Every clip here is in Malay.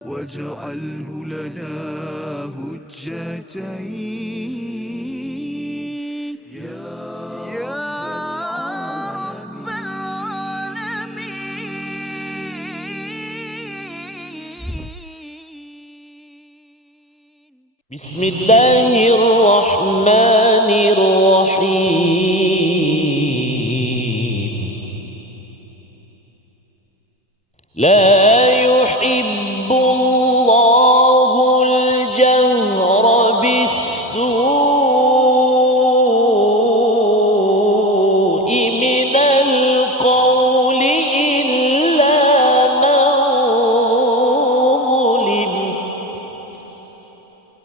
واجعله لنا هجتين يا رب العالمين. بسم الله الرحمن الرحيم لا يحب الله الجهر بالسوء من القول إلا من ظلم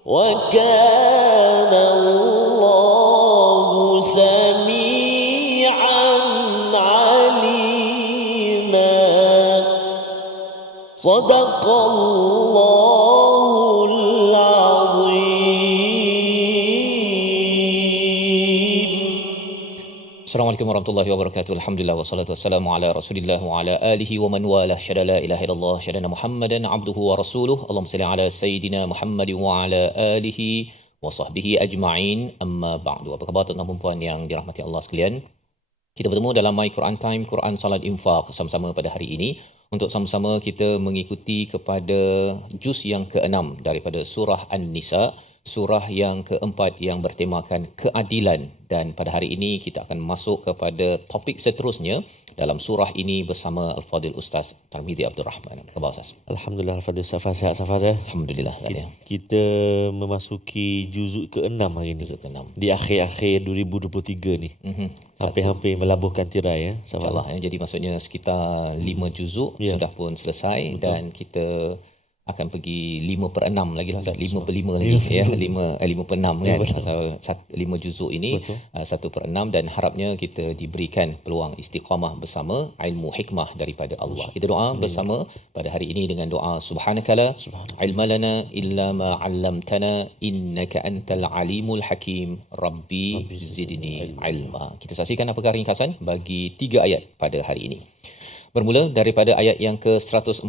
وكان الله سميعا عليما صدق الله العظيم. Assalamualaikum warahmatullahi wabarakatuh. Alhamdulillah wassalatu wassalamu ala Rasulillah wa ala alihi wa man walah. Syada la ilaha illallah, syadana Muhammadan abduhu wa rasuluh. Allahumma salli ala sayidina Muhammad wa ala alihi wa sahbihi ajma'in. Amma ba'du. Apa khabar tuan-tuan dan puan yang dirahmati Allah sekalian? Kita bertemu dalam My Quran Time, Quran Salat Infaq sama-sama pada hari ini untuk sama-sama kita mengikuti kepada juz yang ke-6 daripada surah An-Nisa, surah yang keempat yang bertemakan keadilan, dan pada hari ini kita akan masuk kepada topik seterusnya dalam surah ini bersama Al-Fadil Ustaz Tarmizi Abdul Rahman. Apa khabar Ustaz? Alhamdulillah Al-Fadhil Safas, sihat Safas ya? Alhamdulillah. Kita memasuki juzuk ke-6 hari ini. Juzuk ke-6. Di akhir-akhir 2023 ni. Hampir-hampir melabuhkan tirai ya. InsyaAllah ya. Jadi maksudnya sekitar 5 juzuk sudah pun selesai. Betul. Dan kita akan pergi 5/6 lagi lah Ustaz. 5/5 lagi ya. 5/6 kan. Pasal 5 juzuk ini 1/6, dan harapnya kita diberikan peluang istiqamah bersama ilmu hikmah daripada Allah. Kita doa bersama pada hari ini dengan doa subhanakala ilma lana illa ma 'allamtana innaka antal alimul hakim rabbi zidni ilma. Kita saksikan apakah ringkasan bagi 3 ayat pada hari ini. Bermula daripada ayat yang ke-148,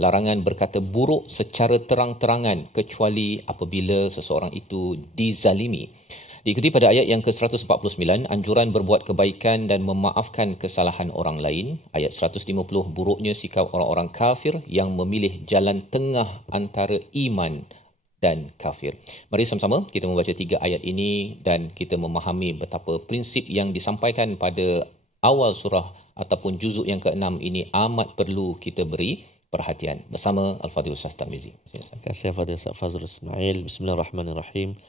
larangan berkata buruk secara terang-terangan kecuali apabila seseorang itu dizalimi. Diikuti pada ayat yang ke-149, anjuran berbuat kebaikan dan memaafkan kesalahan orang lain. Ayat 150, buruknya sikap orang-orang kafir yang memilih jalan tengah antara iman dan kafir. Mari sama-sama kita membaca 3 ayat ini dan kita memahami betapa prinsip yang disampaikan pada awal surah ataupun juzuk yang ke-6 ini amat perlu kita beri perhatian bersama Al-Fadhil Ustaz Tarmizi. Terima kasih Fadil Ustaz Fazrul Ismail. Bismillahirrahmanirrahim.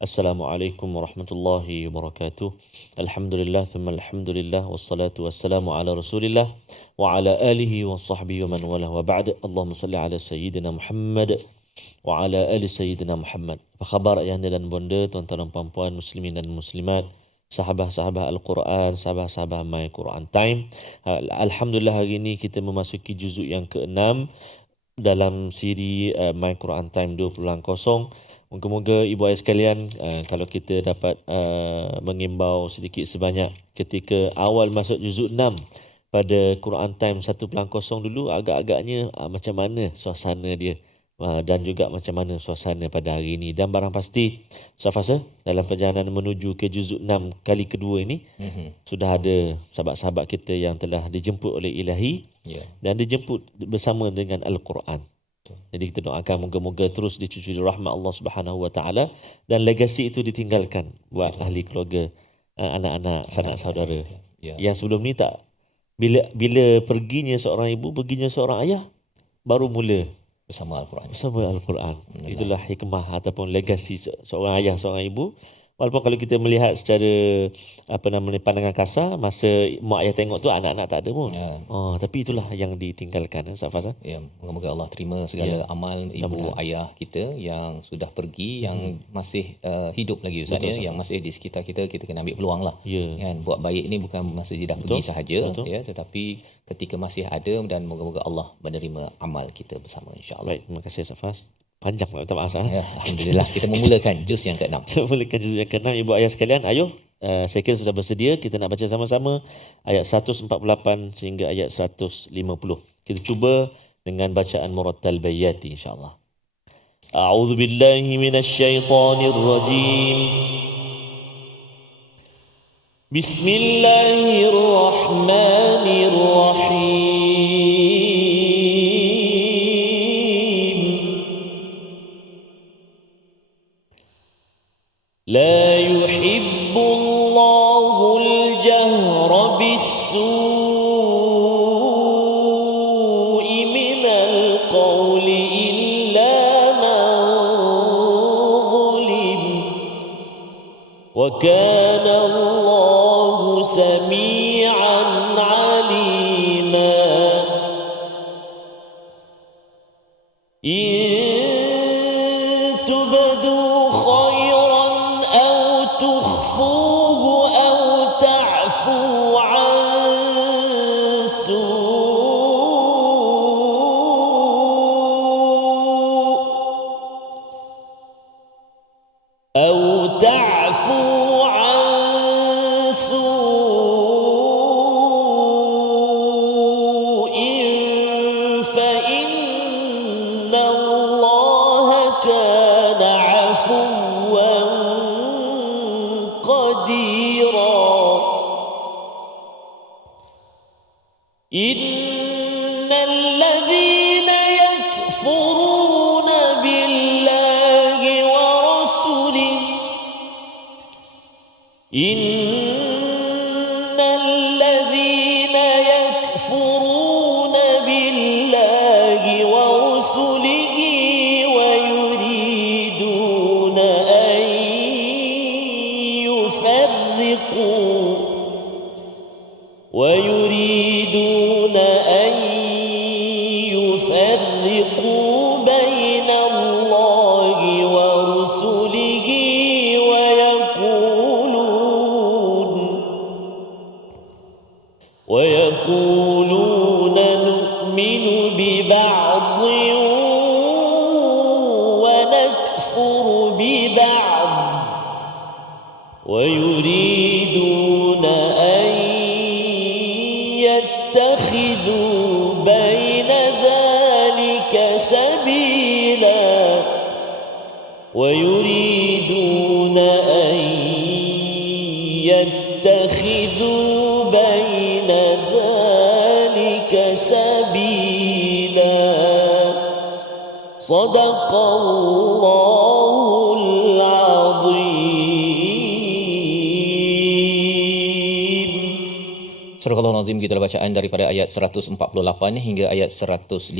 Assalamualaikum warahmatullahi wabarakatuh. Alhamdulillah thumma alhamdulillah wassalatu wassalamu ala Rasulillah wa ala alihi wa sahbihi wa man wala wa ba'd. Allahumma salli ala sayyidina Muhammad wa ala ali sayyidina Muhammad. Apa khabar ayahanda dan bonda, tuan-tuan dan puan-puan muslimin dan muslimat, sahabat-sahabat Al-Quran, sahabat-sahabat My Quran Time. Alhamdulillah hari ini kita memasuki juzuk yang ke-6 dalam siri My Quran Time 2.0. Moga-moga ibu ayah sekalian, kalau kita dapat mengimbau sedikit sebanyak ketika awal masuk juzuk 6 pada Quran Time 1.0 dulu, agak-agaknya macam mana suasana dia dan juga macam mana suasana pada hari ini. Dan barang pasti Safasa dalam perjalanan menuju ke juzuk 6 kali kedua ini sudah ada sahabat-sahabat kita yang telah dijemput oleh Ilahi dan dijemput bersama dengan Al-Quran. Jadi kita doakan moga-moga terus dicucuri rahmat Allah Subhanahu Wa Taala dan legasi itu ditinggalkan buat ahli keluarga, anak-anak, sanak saudara. Yang sebelum ni tak, bila perginya seorang ibu, perginya seorang ayah, baru mula bersama Al-Quran. Bersama Al-Quran. Itulah hikmah ataupun legasi seorang ayah, seorang ibu. Walaupun kalau kita melihat secara pandangan kasar, masa mak ayah tengok tu anak-anak tak ada pun. Tapi itulah yang ditinggalkan, Safas. Ya, moga-moga Allah terima segala amal ibu ayah kita yang sudah pergi, yang masih hidup lagi Ustaz ya, yang masih di sekitar kita. Kita kena ambil peluang lah. Kan, buat baik ni bukan masa dia dah pergi sahaja ya, tetapi ketika masih ada, dan moga-moga Allah menerima amal kita bersama insya-Allah. Baik, terima kasih Safas. Panjang lah, minta maaf. Ya, alhamdulillah kita memulakan juz yang ke-6. Memulakan juz yang ke-6, ibu ayah sekalian, ayo saya kira sudah bersedia, kita nak baca sama-sama ayat 148 sehingga ayat 150. Kita cuba dengan bacaan murattal bayyati insya-Allah. A'udzu billahi minasyaitonir rajim. Bismillahirrahmanirrahim. La yuhibbullahu al-jahra bis-su'i minal qawli illa man zulim. Wa kana Allahu sami'an 'alima. تبدوا خيرا أو تخفوه أو تعفوا عن سوء أو تعفوا عن سوء فإن الله كان عفوا قديرا. إن الذين يكفرون بالله ورسله إن الذين يكفرون بالله ورسله ويريدون أن يفرقوا بين الله ورسله ويقولون نؤمن ببعض ونكفر ببعض ويريدون أن يتخذوا بين ذلك سبيلا ويريدون أن يتخذوا بين ذلك سبيلا. صدق الله العظيم. Surah Al-Azim kita bacaan daripada ayat 148 hingga ayat 150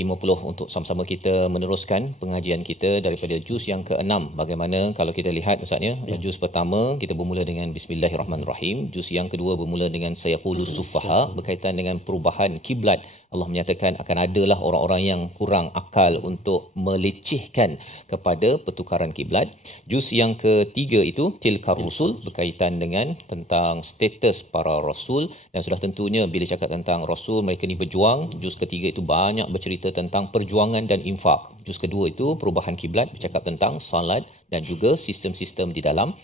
untuk sama-sama kita meneruskan pengajian kita daripada juz yang ke-6. Bagaimana kalau kita lihat Ustaznya, juz pertama kita bermula dengan Bismillahirrahmanirrahim, juz yang kedua bermula dengan Sayaqulus Sufaha berkaitan dengan perubahan kiblat. Allah menyatakan akan adalah orang-orang yang kurang akal untuk melecehkan kepada pertukaran kiblat. Juz yang ketiga itu Tilkar Rusul berkaitan dengan tentang status para rasul, dan sudah tentunya bila cakap tentang rasul mereka ni berjuang. Juz ketiga itu banyak bercerita tentang perjuangan dan infak. Juz kedua itu perubahan kiblat bercakap tentang salat dan juga sistem-sistem di dalam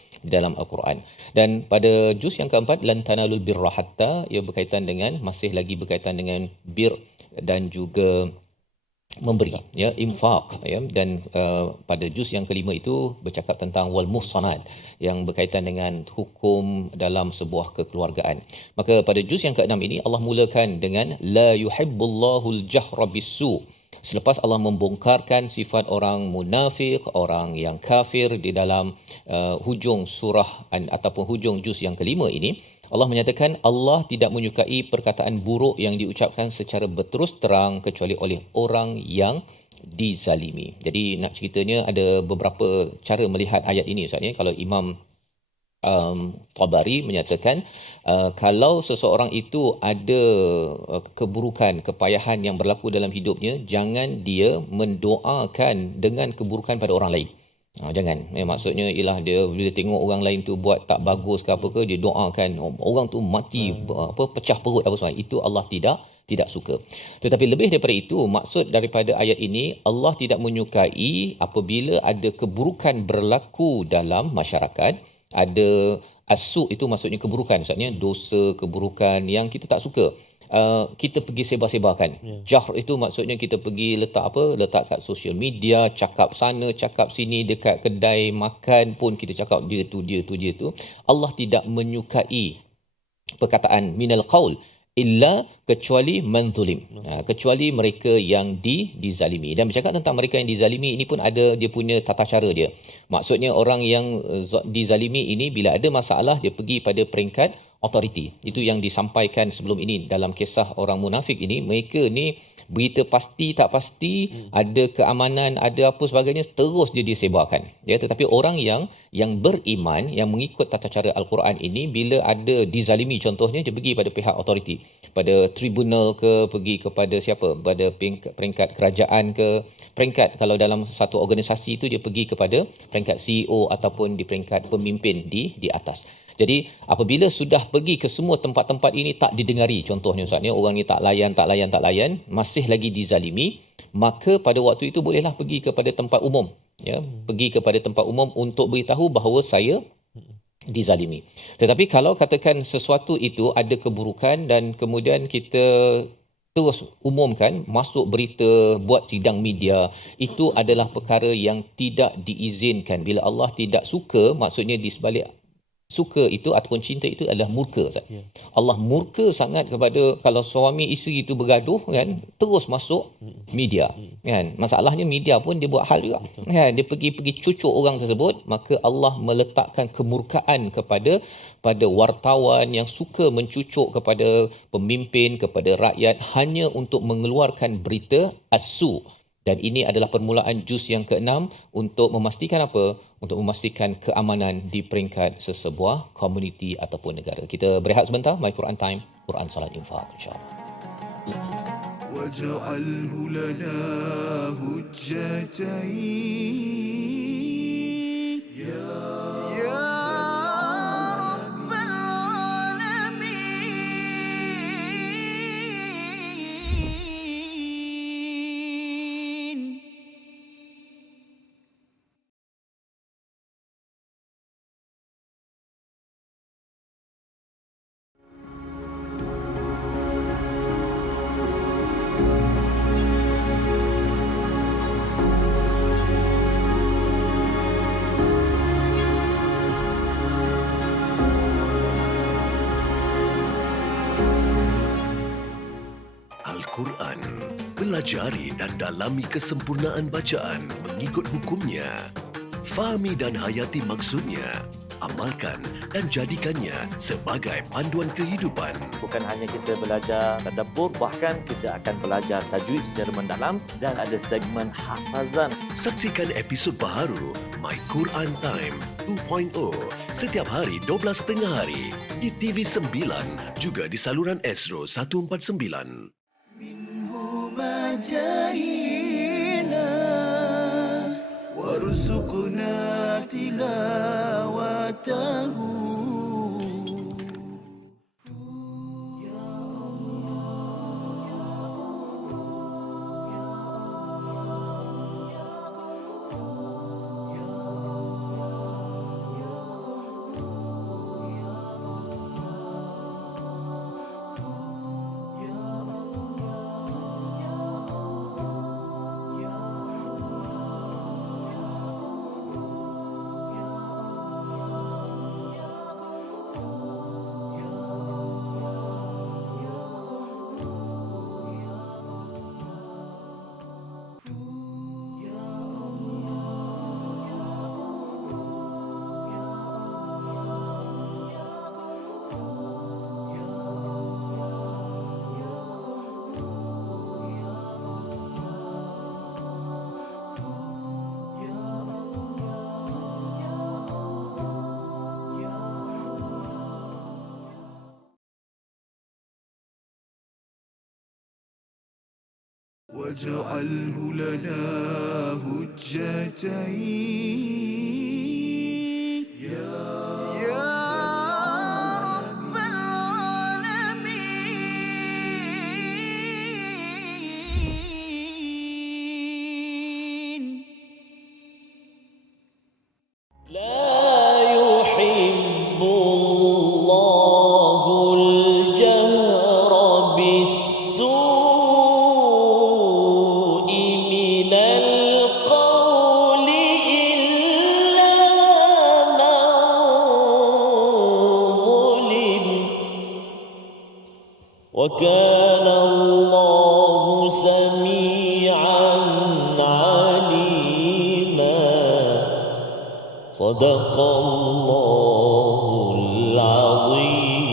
Al-Quran. Dan pada juz yang keempat Lan tanalul birra hatta, ia berkaitan dengan masih lagi berkaitan dengan bir dan juga memberi, ya, infak, ya. Dan pada juz yang kelima itu bercakap tentang wal muhsanat yang berkaitan dengan hukum dalam sebuah kekeluargaan. Maka pada juz yang keenam ini Allah mulakan dengan la yuhibbullahul jahra bisu. Selepas Allah membongkarkan sifat orang munafik, orang yang kafir di dalam hujung surah ataupun hujung juz yang kelima ini, Allah menyatakan Allah tidak menyukai perkataan buruk yang diucapkan secara berterus terang kecuali oleh orang yang dizalimi. Jadi nak ceritanya ada beberapa cara melihat ayat ini Ustaz, ya. Kalau Imam Tabari menyatakan kalau seseorang itu ada keburukan, kepayahan yang berlaku dalam hidupnya, jangan dia mendoakan dengan keburukan pada orang lain. Jangan, maksudnya ialah dia bila tengok orang lain tu buat tak bagus ke apa ke, dia doakan orang tu mati, pecah perut apa semua. Itu Allah tidak suka. Tetapi lebih daripada itu, maksud daripada ayat ini, Allah tidak menyukai apabila ada keburukan berlaku dalam masyarakat. Ada as-su itu maksudnya keburukan, maksudnya dosa, keburukan yang kita tak suka. kita pergi sebar-sebarkan. Jahr itu maksudnya kita pergi letak kat social media, cakap sana, cakap sini, dekat kedai makan pun kita cakap dia tu. Allah tidak menyukai perkataan minal qaul illa kecuali man zulim, kecuali mereka yang dizalimi. Dan bercakap tentang mereka yang dizalimi ini pun ada dia punya tata cara dia. Maksudnya orang yang dizalimi ini bila ada masalah dia pergi pada peringkat authority. Itu yang disampaikan sebelum ini dalam kisah orang munafik ini. Mereka ni berita pasti tak pasti, ada keamanan, ada apa sebagainya, terus dia disebarkan. Ya, tetapi orang yang beriman, yang mengikut tata cara Al-Quran ini, bila ada dizalimi contohnya, dia pergi pada pihak authority, pada tribunal ke, pergi kepada siapa, pada peringkat kerajaan ke, peringkat kalau dalam satu organisasi itu dia pergi kepada peringkat CEO ataupun di peringkat pemimpin di atas. Jadi apabila sudah pergi ke semua tempat-tempat ini tak didengari, contohnya Ustaz ni orang ni tak layan, masih lagi dizalimi, maka pada waktu itu bolehlah pergi kepada tempat umum, ya, pergi kepada tempat umum untuk beritahu bahawa saya dizalimi. Tetapi kalau katakan sesuatu itu ada keburukan dan kemudian kita terus umumkan, masuk berita, buat sidang media, itu adalah perkara yang tidak diizinkan. Bila Allah tidak suka, maksudnya di sebalik suka itu ataupun cinta itu adalah murka. Allah murka sangat kepada kalau suami isteri itu bergaduh kan, terus masuk media kan. Masalahnya media pun dia buat hal juga kan, dia pergi cucuk orang tersebut, maka Allah meletakkan kemurkaan kepada wartawan yang suka mencucuk kepada pemimpin, kepada rakyat hanya untuk mengeluarkan berita as-su. Dan ini adalah permulaan juz yang ke-6 untuk memastikan apa? Untuk memastikan keamanan di peringkat sesebuah komuniti ataupun negara. Kita berehat sebentar. My Quran Time, Quran Salat Infaq, insyaAllah. وَاجْعَلْهُ لَنَا هُجَّتَيْنِ يَا رَبَّ الْعَالَمِينَ. Al-Quran. Pelajari dan dalami kesempurnaan bacaan mengikut hukumnya. Fahami dan hayati maksudnya. Amalkan dan jadikannya sebagai panduan kehidupan. Bukan hanya kita belajar tadabbur, bahkan kita akan belajar tajwid secara mendalam dan ada segmen hafazan. Saksikan episod baharu My Quran Time 2.0 setiap hari 12.30 hari di TV9 juga di saluran Astro 149. مجاهينا وارزقنا تلاوته واجعله لنا هجتين يا رب العالمين. لا يحب الله الجهر Sadaqallahul Azim.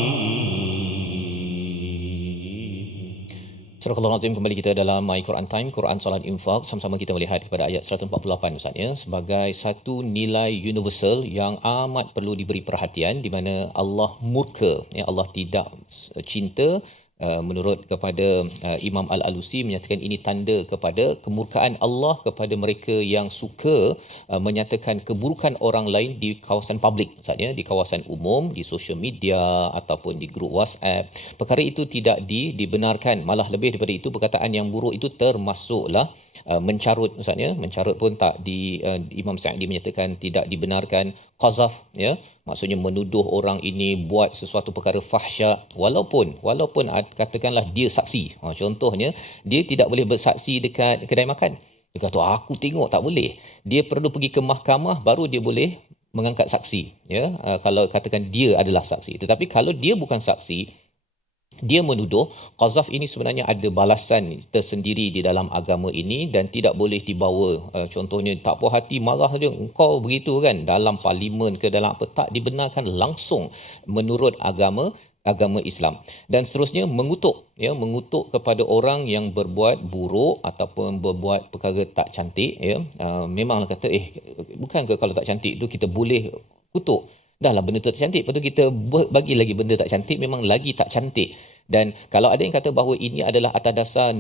Surah Al-Azim, kembali kita dalam My Quran Time, Quran Salat Infak. Sama-sama kita melihat kepada ayat 148 Ustaz ya, sebagai satu nilai universal yang amat perlu diberi perhatian, di mana Allah murka, ya, Allah tidak cinta. Menurut kepada Imam Al-Alusi menyatakan ini tanda kepada kemurkaan Allah kepada mereka yang suka menyatakan keburukan orang lain di kawasan publik, maksudnya di kawasan umum, di social media ataupun di grup WhatsApp. Perkara itu tidak dibenarkan, malah lebih daripada itu, perkataan yang buruk itu termasuklah mencarut, maksudnya mencarut pun tak Imam Sa'di menyatakan tidak dibenarkan. Qazaf, ya, maksudnya menuduh orang ini buat sesuatu perkara fahsyat walaupun katakanlah dia saksi. Contohnya dia tidak boleh bersaksi dekat kedai makan. Dia kata aku tengok, tak boleh. Dia perlu pergi ke mahkamah baru dia boleh mengangkat saksi, ya, kalau katakan dia adalah saksi. Tetapi kalau dia bukan saksi, dia menuduh, qazaf ini sebenarnya ada balasan tersendiri di dalam agama ini dan tidak boleh dibawa. Contohnya tak puas hati, marah dia, engkau begitu kan, dalam parlimen ke dalam apa, tak dibenarkan langsung menurut agama Islam. Dan seterusnya mengutuk, ya, mengutuk kepada orang yang berbuat buruk ataupun berbuat perkara tak cantik, ya. Memanglah kata bukan ke kalau tak cantik tu kita boleh kutuk. Dahlah benda tu tak cantik, lepas tu kita bagi lagi benda tak cantik, memang lagi tak cantik. Dan kalau ada yang kata bahawa ini adalah atas dasar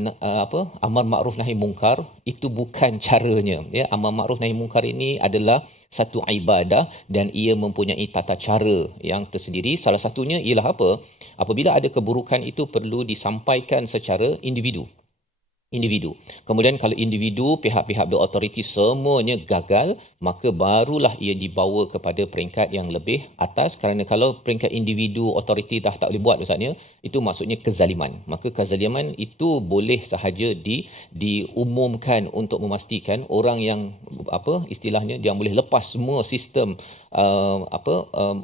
amar makruf nahi mungkar, itu bukan caranya, ya. Amar makruf nahi mungkar ini adalah satu ibadah dan ia mempunyai tata cara yang tersendiri. Salah satunya ialah apa? Apabila ada keburukan itu perlu disampaikan secara individu. Kemudian kalau individu, pihak-pihak berautoriti semuanya gagal, maka barulah ia dibawa kepada peringkat yang lebih atas. Kerana kalau peringkat individu, autoriti dah tak boleh buat misalnya, itu maksudnya kezaliman. Maka kezaliman itu boleh sahaja diumumkan untuk memastikan orang yang istilahnya dia boleh lepas semua sistem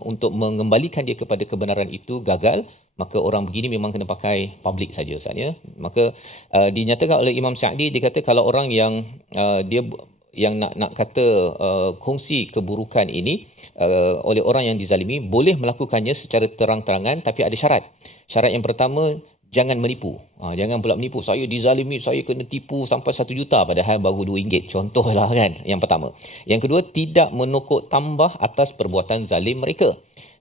untuk mengembalikan dia kepada kebenaran itu gagal. Maka orang begini memang kena pakai public saja Ustaz, ya. Maka dinyatakan oleh Imam Sa'di, dia kata kalau orang yang dia yang nak kata kongsi keburukan ini oleh orang yang dizalimi boleh melakukannya secara terang-terangan, tapi ada syarat. Syarat yang pertama, jangan menipu. Jangan pula menipu. Saya dizalimi, saya kena tipu sampai 1 juta padahal baru RM2. Contohlah kan. Yang pertama. Yang kedua, tidak menokok tambah atas perbuatan zalim mereka.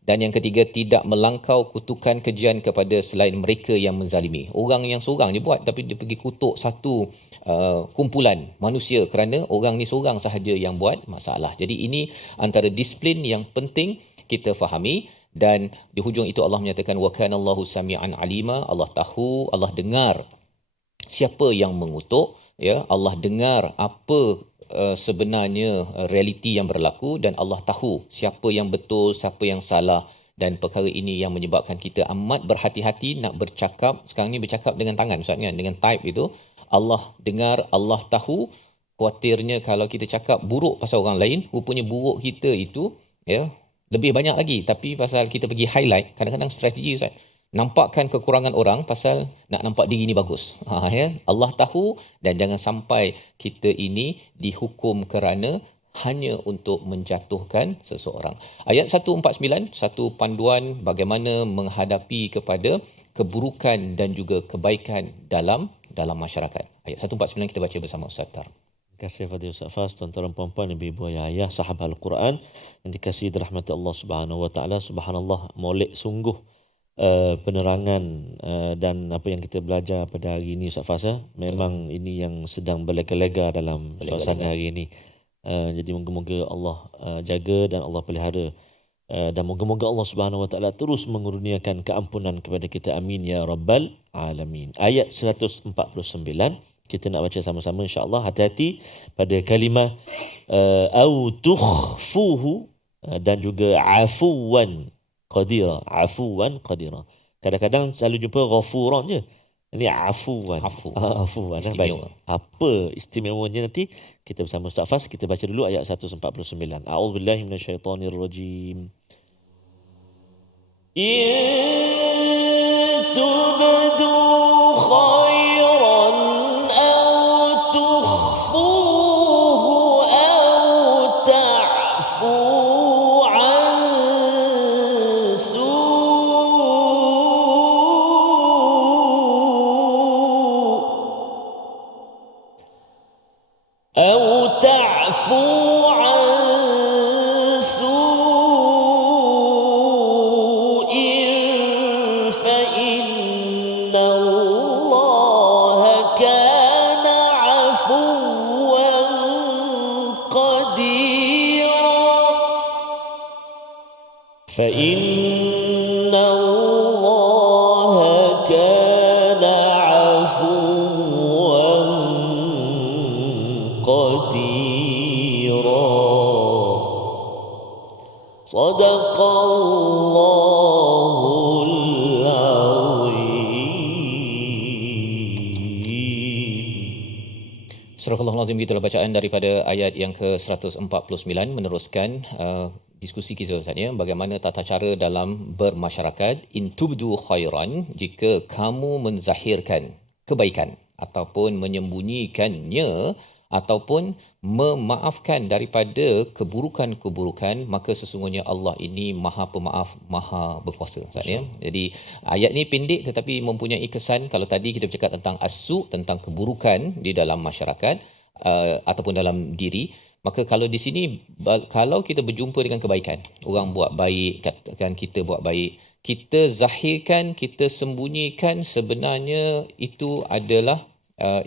Dan yang ketiga, tidak melangkau kutukan kejian kepada selain mereka yang menzalimi. Orang yang seorang je buat, tapi dia pergi kutuk satu kumpulan manusia kerana orang ni seorang sahaja yang buat masalah. Jadi ini antara disiplin yang penting kita fahami. Dan di hujung itu Allah menyatakan wa kana Allahu sami'an alima. Allah tahu, Allah dengar siapa yang mengutuk, ya. Allah dengar apa sebenarnya realiti yang berlaku, dan Allah tahu siapa yang betul, siapa yang salah. Dan perkara ini yang menyebabkan kita amat berhati-hati nak bercakap. Sekarang ni bercakap dengan tangan Ustaz kan, dengan type itu. Allah dengar, Allah tahu. Khawatirnya kalau kita cakap buruk pasal orang lain, rupanya buruk kita itu, ya, lebih banyak lagi. Tapi pasal kita pergi highlight, kadang-kadang strategi Ustaz, nampakkan kekurangan orang pasal nak nampak diri ni bagus. Ya? Allah tahu, dan jangan sampai kita ini dihukum kerana hanya untuk menjatuhkan seseorang. Ayat 149, satu panduan bagaimana menghadapi kepada keburukan dan juga kebaikan dalam masyarakat. Ayat 149 kita baca bersama Ustaz Tar. Terima kasih Fadil Ustaz Fas, tuan-tuan dan puan-puan, ibu-ibu ayah, sahabat Al-Quran yang dikasihi dirahmati Allah Subhanahu Wa Taala. Subhanallah, molek sungguh penerangan dan apa yang kita belajar pada hari ini Ustaz Fas. Memang ini yang sedang berlega-lega dalam suasana hari ini. Jadi moga-moga Allah jaga dan Allah pelihara, dan moga-moga Allah Subhanahu Wa Taala terus mengurniakan keampunan kepada kita, amin ya rabbal alamin. Ayat 149 kita nak baca sama-sama insya-Allah. Hati-hati pada kalimah au tukhfuhu dan juga afuwan qadira. Kadang-kadang selalu jumpa ghafuran je. Ini afuwan. Afuwan. Baik. Apa istimewanya nanti kita bersama Ustaz Fas. Kita baca dulu ayat 149. A'udzubillahi minasyaitonirrajim. In tubdu khairan aw tukhfuhu aw ta'fu قديرا فإن الله كان عفوا قديرا صدق الله العظيم. Surah Al-Azim, itulah bacaan daripada ayat yang ke-149 meneruskan diskusi kita Ustaz ya, bagaimana tata cara dalam bermasyarakat. In tubdu khairan, jika kamu menzahirkan kebaikan ataupun menyembunyikannya ataupun memaafkan daripada keburukan-keburukan, maka sesungguhnya Allah ini Maha Pemaaf, Maha Berkuasa Ustaz ya. Jadi ayat ni pendek tetapi mempunyai kesan. Kalau tadi kita bercakap tentang as-su, tentang keburukan di dalam masyarakat ataupun dalam diri, maka kalau di sini kalau kita berjumpa dengan kebaikan, orang buat baik, katakan kita buat baik, kita zahirkan, kita sembunyikan, sebenarnya itu adalah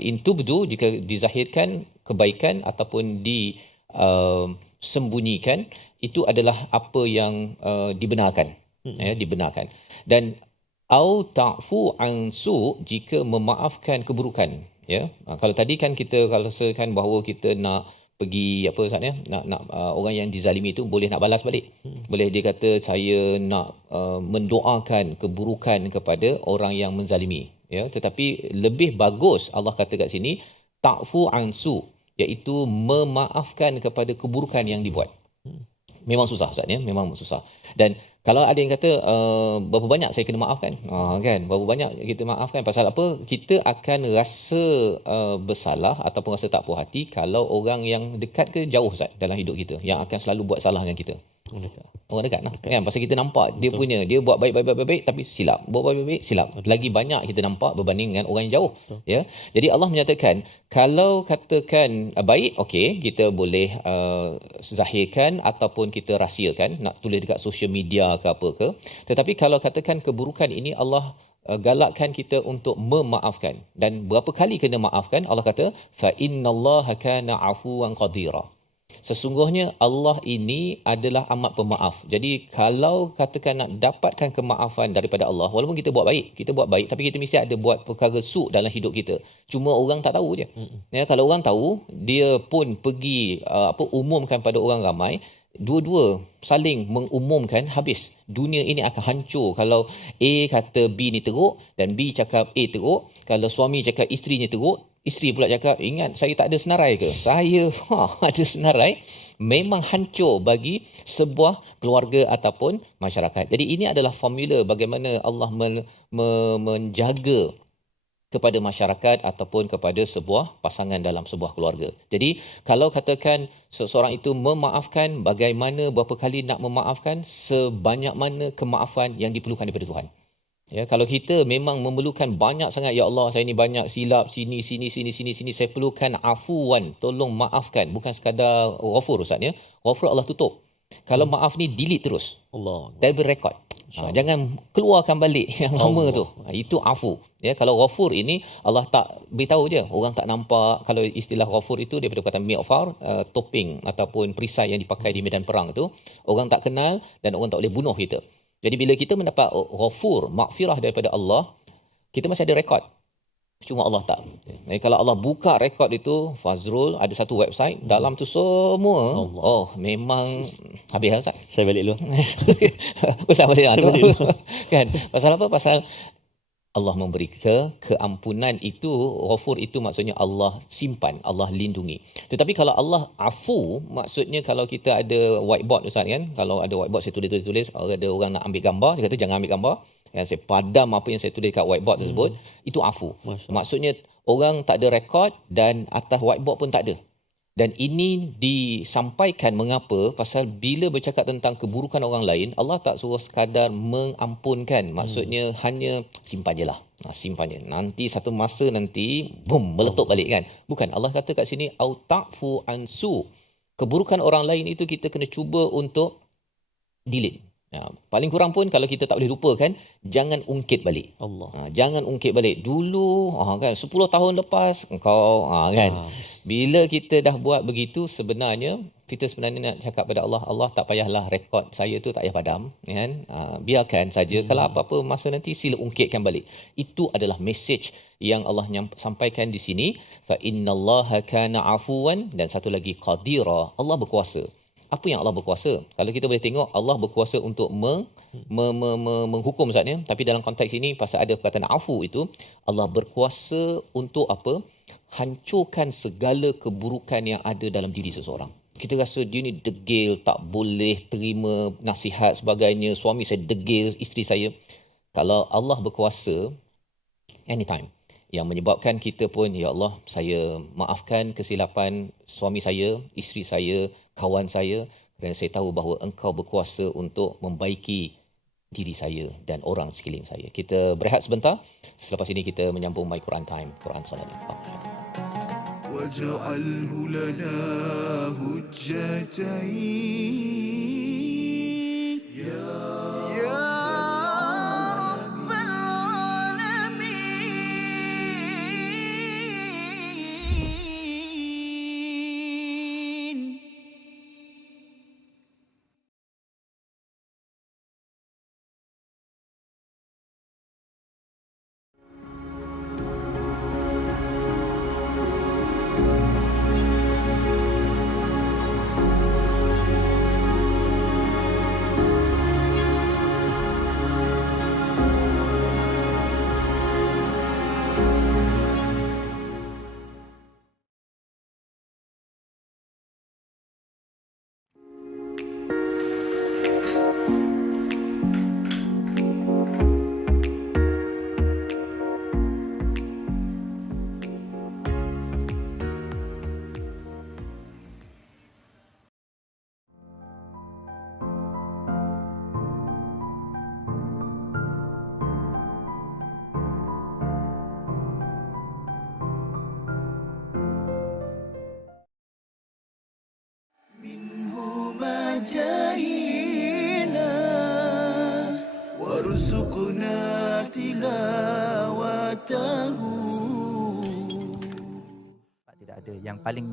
intubdu, jika dizahirkan kebaikan ataupun disembunyikan, itu adalah apa yang dibenarkan, ya, dibenarkan. Dan au ta'fu an su, jika memaafkan keburukan, ya. Kalau tadi kan kita kalau rasakan bahawa kita nak pergi apa Ustaz ya, nak orang yang dizalimi itu boleh nak balas balik. Boleh dia kata saya nak mendoakan keburukan kepada orang yang menzalimi, ya. Tetapi lebih bagus Allah kata kat sini ta'fu ansu, iaitu memaafkan kepada keburukan yang dibuat. Memang susah Ustaz ya, memang susah. Dan kalau ada yang kata berapa banyak saya kena maafkan, kan, berapa banyak kita maafkan, pasal apa? Kita akan rasa bersalah ataupun rasa tak puas hati kalau orang yang dekat ke jauh Ustaz dalam hidup kita yang akan selalu buat salah dengan kita. Orang dekat lah, kan, pasal kita nampak dia punya, dia buat baik tapi silap, buat baik silap. Lagi banyak kita nampak berbanding dengan orang yang jauh. Ya, jadi Allah menyatakan kalau katakan baik, okey, kita boleh zahirkan ataupun kita rahsiakan, nak tulis dekat social media ke apa ke. Tetapi kalau katakan keburukan ini, Allah galakkan kita untuk memaafkan. Dan berapa kali kena maafkan? Allah kata fa innallaha kana afuwan qadira. Sesungguhnya Allah ini adalah amat pemaaf. Jadi kalau katakan nak dapatkan kemaafan daripada Allah, walaupun kita buat baik, tapi kita mesti ada buat perkara su dalam hidup kita. Cuma orang tak tahu je. Ya, kalau orang tahu, dia pun pergi umumkan pada orang ramai, dua-dua saling mengumumkan, habis. Dunia ini akan hancur kalau A kata B ni teruk dan B cakap A teruk. Kalau suami cakap isterinya teruk, isteri pula cakap, ingat saya tak ada senarai ke? Saya ada senarai. Memang hancur bagi sebuah keluarga ataupun masyarakat. Jadi ini adalah formula bagaimana Allah menjaga kepada masyarakat ataupun kepada sebuah pasangan dalam sebuah keluarga. Jadi kalau katakan seseorang itu memaafkan, bagaimana berapa kali nak memaafkan, sebanyak mana kemaafan yang diperlukan daripada Tuhan. Ya, kalau kita memang memerlukan banyak sangat, ya Allah saya ni banyak silap sini, saya perlukan afuwan, tolong maafkan, bukan sekadar ghafur Ustaz ya. Ghafur Allah tutup. Kalau maaf ni delete terus. Allah. Dan berekod. Jangan keluarkan balik yang lama tu. Itu afu. Ya, kalau ghafur ini Allah tak beritahu je, orang tak nampak. Kalau istilah ghafur itu daripada kata mi'far, topeng ataupun perisai yang dipakai di medan perang itu, orang tak kenal dan orang tak boleh bunuh kita. Jadi bila kita mendapat ghafur, maghfirah daripada Allah, kita masih ada rekod. Cuma Allah tak. Jadi kalau Allah buka rekod itu, Fazrul ada satu website, dalam tu semua, memang habis Ustaz. Saya balik dulu. Ustaz masih ada. Kan? Pasal apa? Pasal Allah memberi keampunan itu, ghafur itu maksudnya Allah simpan, Allah lindungi. Tetapi kalau Allah afu, maksudnya kalau kita ada whiteboard Ustaz kan, kalau ada whiteboard saya tulis, ada orang nak ambil gambar, saya kata jangan ambil gambar, ya, saya padam apa yang saya tulis kat whiteboard tersebut, itu afu. Maksudnya orang tak ada rekod dan atas whiteboard pun tak ada. Dan ini disampaikan mengapa? Pasal bila bercakap tentang keburukan orang lain, Allah tak suruh sekadar mengampunkan. Maksudnya hanya simpan je lah. Simpan je. Nanti satu masa nanti, boom, meletup balik kan. Bukan. Allah kata kat sini, au ta'fu ansu. Keburukan orang lain itu kita kena cuba untuk delete. Paling kurang pun kalau kita tak boleh lupa kan, jangan ungkit balik. Allah. Jangan ungkit balik. Dulu kan 10 tahun lepas engkau kan. Bila kita dah buat begitu, sebenarnya kita sebenarnya nak cakap pada Allah, Allah tak payahlah rekod saya tu, tak payah padam kan. Biarkan saja, kalau apa-apa masa nanti sila ungkitkan balik. Itu adalah message yang Allah sampaikan di sini. Fa innallaha kana afuwan, dan satu lagi qadira, Allah berkuasa. Apa yang Allah berkuasa? Kalau kita boleh tengok, Allah berkuasa untuk menghukum saatnya, tapi dalam konteks ini pasal ada perkataan afu itu, Allah berkuasa untuk apa? Hancurkan segala keburukan yang ada dalam diri seseorang. Kita rasa dia ni degil, tak boleh terima nasihat sebagainya, suami saya degil, isteri saya. Kalau Allah berkuasa, anytime, yang menyebabkan kita pun, ya Allah, saya maafkan kesilapan suami saya, isteri saya, kawan saya, kerana saya tahu bahawa engkau berkuasa untuk membaiki diri saya dan orang sekeliling saya. Kita berehat sebentar. Selepas ini kita menyambung My Quran Time, Quran Salat Infaq. واجعله لنا هجتين يا رب العالمين. جاهينا وارزقنا تلاوته. Tidak ada. Yang paling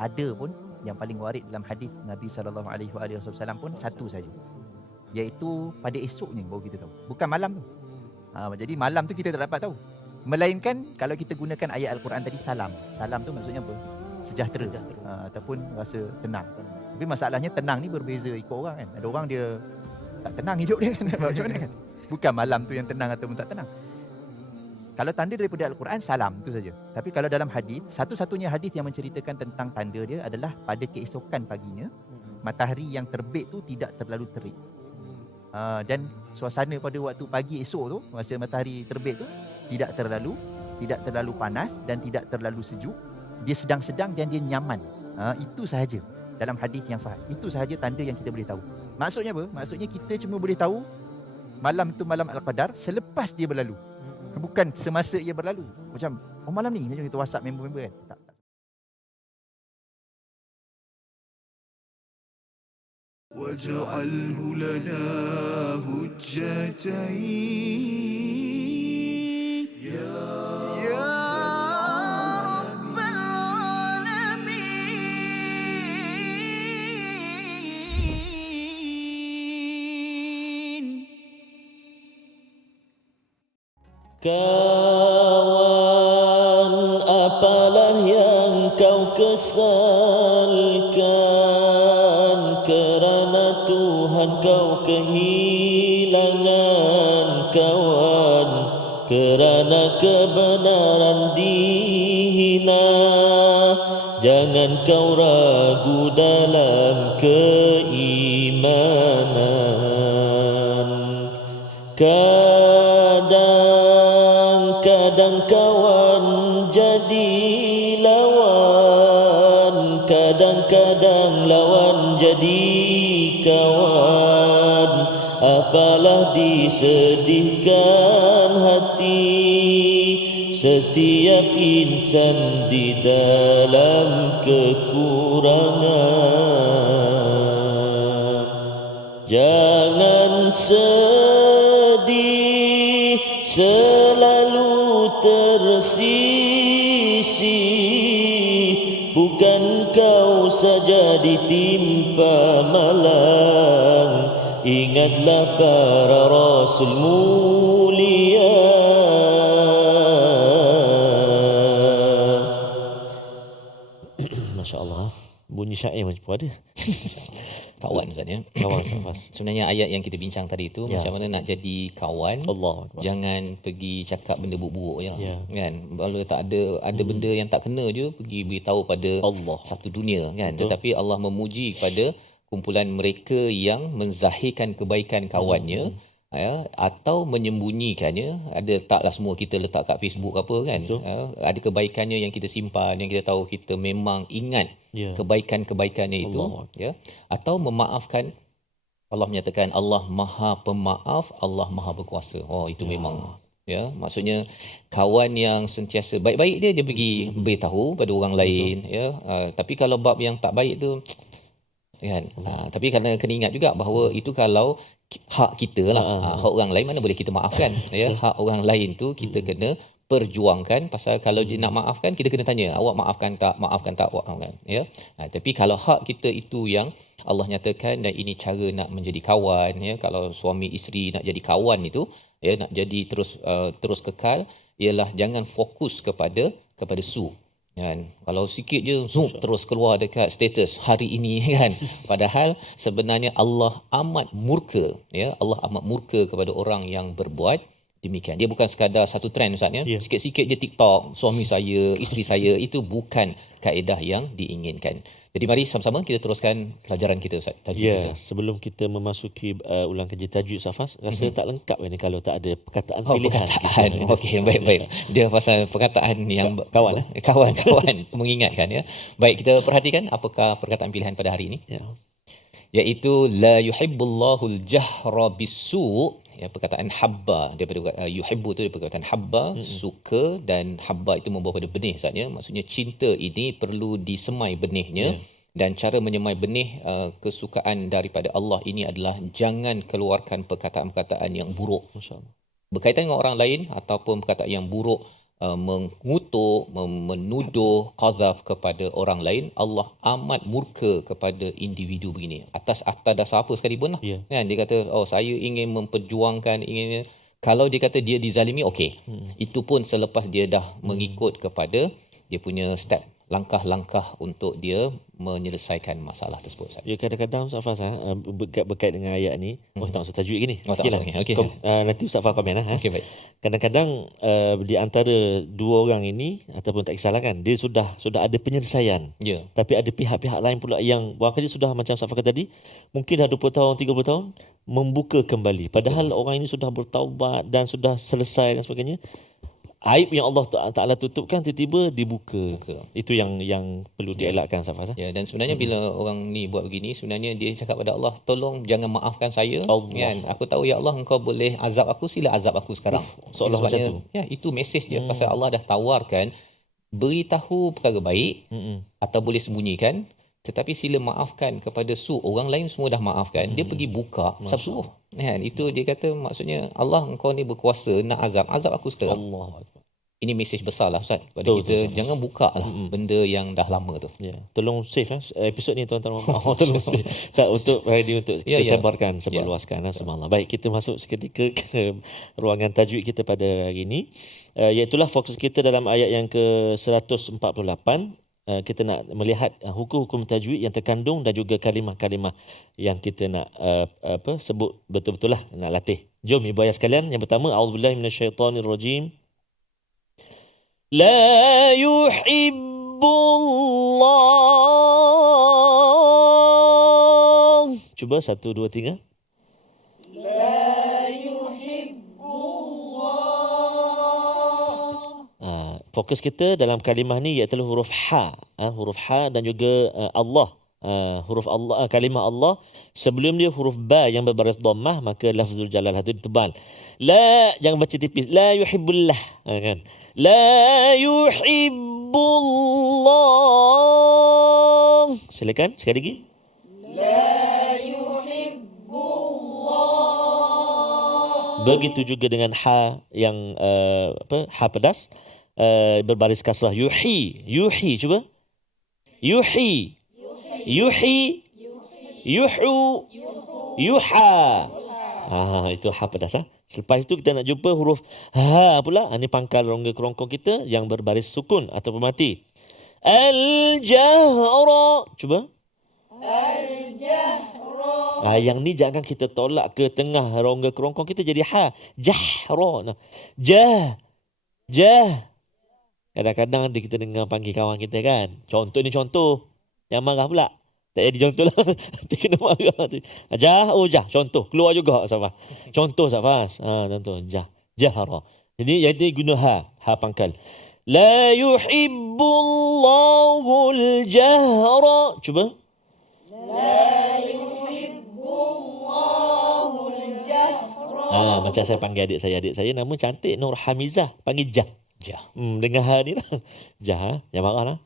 ada pun, yang paling warid dalam hadis Nabi SAW pun satu saja, iaitu pada esoknya baru kita tahu, bukan malam tu. Jadi malam tu kita tak dapat tahu, melainkan kalau kita gunakan ayat Al-Quran tadi, salam tu maksudnya apa? Sejahtera. Ataupun rasa tenang. Tapi masalahnya tenang ni berbeza ikut orang kan. Ada orang dia tak tenang hidup dia kan. Macam mana kan? Bukan malam tu yang tenang ataupun tak tenang. Kalau tanda daripada Al-Quran, salam tu saja. Tapi kalau dalam hadis, satu-satunya hadis yang menceritakan tentang tanda dia adalah pada keesokan paginya, matahari yang terbit tu tidak terlalu terik. Dan suasana pada waktu pagi esok tu, masa matahari terbit tu, tidak terlalu panas dan tidak terlalu sejuk. Dia sedang-sedang dan dia nyaman. Itu sahaja dalam hadis yang sahih. Itu sahaja tanda yang kita boleh tahu. Maksudnya apa? Maksudnya kita cuma boleh tahu malam tu malam Al-Qadar selepas dia berlalu. Bukan semasa ia berlalu. Macam, malam ni, macam kita WhatsApp member-member kan. Tak. واجعله لنا هجتين يا رب العالمين. Kawan, apalah yang kau kesalkan, kerana Tuhan kau kehilangan kawan, kerana kebenaran dihina. Jangan kau ragu dalam keimanan. Kadang-kadang kawan jadi lawan, kadang-kadang lawan jadi kawan. Apalah disedihkan hati setiap insan di dalam kekurangan. Jangan ditimpa malang, ingatlah para rasul mulia. Masya Allah, bunyi syair macam ada. Kawan Ustaz ya. Kawan Safas. Sebenarnya ayat yang kita bincang tadi itu Ya. macam mana nak jadi kawan. Allah Akbar. Jangan pergi cakap benda buruk-buruk je. Ya. Kan? Kalau tak ada benda yang tak kena je pergi beritahu pada Allah. satu dunia kan. Betul. Tetapi Allah memuji kepada kumpulan mereka yang menzahirkan kebaikan kawannya. Ya, atau menyembunyikannya. Ada taklah semua kita letak kat Facebook apa kan. Ada kebaikannya yang kita simpan, yang kita tahu kita memang ingat Ya. kebaikan-kebaikannya itu Allah. ya, atau memaafkan. Allah menyatakan Allah Maha Pemaaf, Allah Maha Berkuasa. Oh itu memang ya, maksudnya kawan yang sentiasa baik-baik dia pergi beritahu pada orang lain ya. Tapi kalau bab yang tak baik tu kan. Tapi kena ingat juga bahawa itu kalau hak kita lah, hak orang lain mana boleh kita maafkan ya. Hak orang lain tu kita kena perjuangkan, pasal kalau dia nak maafkan kita kena tanya awak maafkan tak maafkan ya. Tapi kalau hak kita itu yang Allah nyatakan dan ini cara nak menjadi kawan ya. Kalau suami isteri nak jadi kawan itu ya, nak jadi terus kekal, ialah jangan fokus kepada su kan. Kalau sikit je terus keluar dekat status hari ini kan. Padahal sebenarnya Allah amat murka ya. Allah amat murka kepada orang yang berbuat demikian. Dia bukan sekadar satu trend Ustaz ya. Sikit-sikit je TikTok, suami saya, isteri saya, itu bukan kaedah yang diinginkan. Jadi mari sama-sama kita teruskan pelajaran kita Ustaz. Ya, sebelum kita memasuki ulang kaji tajwid Safas, rasa tak lengkap ni kalau tak ada perkataan pilihan. Perkataan. Okey, baik. Dia pasal perkataan yang kawan kawan mengingatkan ya. Baik, kita perhatikan apakah perkataan pilihan pada hari ini. Ya. Iaitu la yuhibbullahul jahra bisu'. Ya, perkataan habba daripada yuhibbu tu daripada perkataan habba, suka, dan habba itu membawa pada benih Ustaz ya. Maksudnya cinta ini perlu disemai benihnya. Dan cara menyemai benih kesukaan daripada Allah ini adalah jangan keluarkan perkataan-perkataan yang buruk berkaitan dengan orang lain, ataupun perkataan yang buruk mengutuk, menuduh, qadzaf kepada orang lain. Allah amat murka kepada individu begini atas dasar apa sekalipun lah. Kan dia kata saya ingin memperjuangkan, kalau dia kata dia dizalimi, okey. Itu pun selepas dia dah mengikut kepada dia punya step, langkah-langkah untuk dia menyelesaikan masalah tersebut. Ya, kadang-kadang Ustaz Faz berkait dengan ayat ni, tak usah tajwid gini. Okey. Nanti Ustaz Faz komen lah. Okey, baik. Kadang-kadang di antara dua orang ini, ataupun tak kisahlah kan, dia sudah ada penyelesaian. Tapi ada pihak-pihak lain pula yang barangkali sudah macam Ustaz Faz tadi, mungkin dah 20 tahun, 30 tahun membuka kembali. Padahal orang ini sudah bertaubat dan sudah selesai dan sebagainya. Aib yang Allah Ta'ala tutupkan tiba-tiba dibuka. Itu yang perlu dielakkan Safas. Ya, dan sebenarnya bila orang ni buat begini, sebenarnya dia cakap pada Allah, tolong jangan maafkan saya. Kan? Aku tahu ya Allah engkau boleh azab aku, sila azab aku sekarang. Seolah macam tu. Ya, itu mesej dia. Pasal Allah dah tawarkan, beritahu perkara baik atau boleh sembunyikan, tetapi sila maafkan kepada orang lain semua dah maafkan. Dia pergi buka suruh. Kan? Itu dia kata maksudnya Allah engkau ni berkuasa nak azab aku sekarang. Allah. Ini mesej besar lah Ustaz pada kita. Jangan buka lah benda yang dah lama tu. Ya, tolong save episod ni tuan-tuan. Tolong save. Tak untuk kita sebarkan, sebarluaskan. Subhanallah. Baik, kita masuk seketika ke ruangan tajwid kita pada hari ini. Iaitulah fokus kita dalam ayat yang ke-148. Kita nak melihat hukum-hukum tajwid yang terkandung dan juga kalimah-kalimah yang kita nak sebut betul-betul lah, nak latih. Jom ibu ayah sekalian, yang pertama, a'udzubillahi minasyaitonirrajim. La yuhibbullah. Cuba 1, 2, 3. La yuhibbullah. Fokus kita dalam kalimah ni iaitu huruf ha. Huruf ha dan juga Allah. Huruf Allah, kalimah Allah sebelum dia huruf ba yang berbaris dhammah, maka lafzul jalalah itu tebal. La, jangan baca tipis. La yuhibbullah, kan? La yuhibbullah. Silakan sekali lagi. La yuhibbullah. Begitu juga dengan ha yang ha pedas berbaris kasrah. Yuhi, cuba. Yuhi. Yuhi. Yuhu. Yuha. Itu ha pedas. Selepas itu kita nak jumpa huruf ha pula. Ini pangkal rongga kerongkong kita yang berbaris sukun ataupun mati. Al-jahra. Cuba. Yang ni jangan kita tolak ke tengah rongga kerongkong kita jadi ha. Jahra. Jah. Kadang-kadang kita dengar panggil kawan kita kan. Contoh ni contoh. Yang marah pula. Tak jadi contoh lah. Nanti kena marah. Jah. Contoh. Keluar juga Safas. Contoh Safas. Contoh. Jahra. Jadi yang ini guna ha. Ha pangkal. La yuhibbullahu al-jahra. Cuba. Macam saya panggil adik saya nama cantik Nur Hamizah, panggil Jah. Dengan ha ni lah. Jah, jangan marah lah.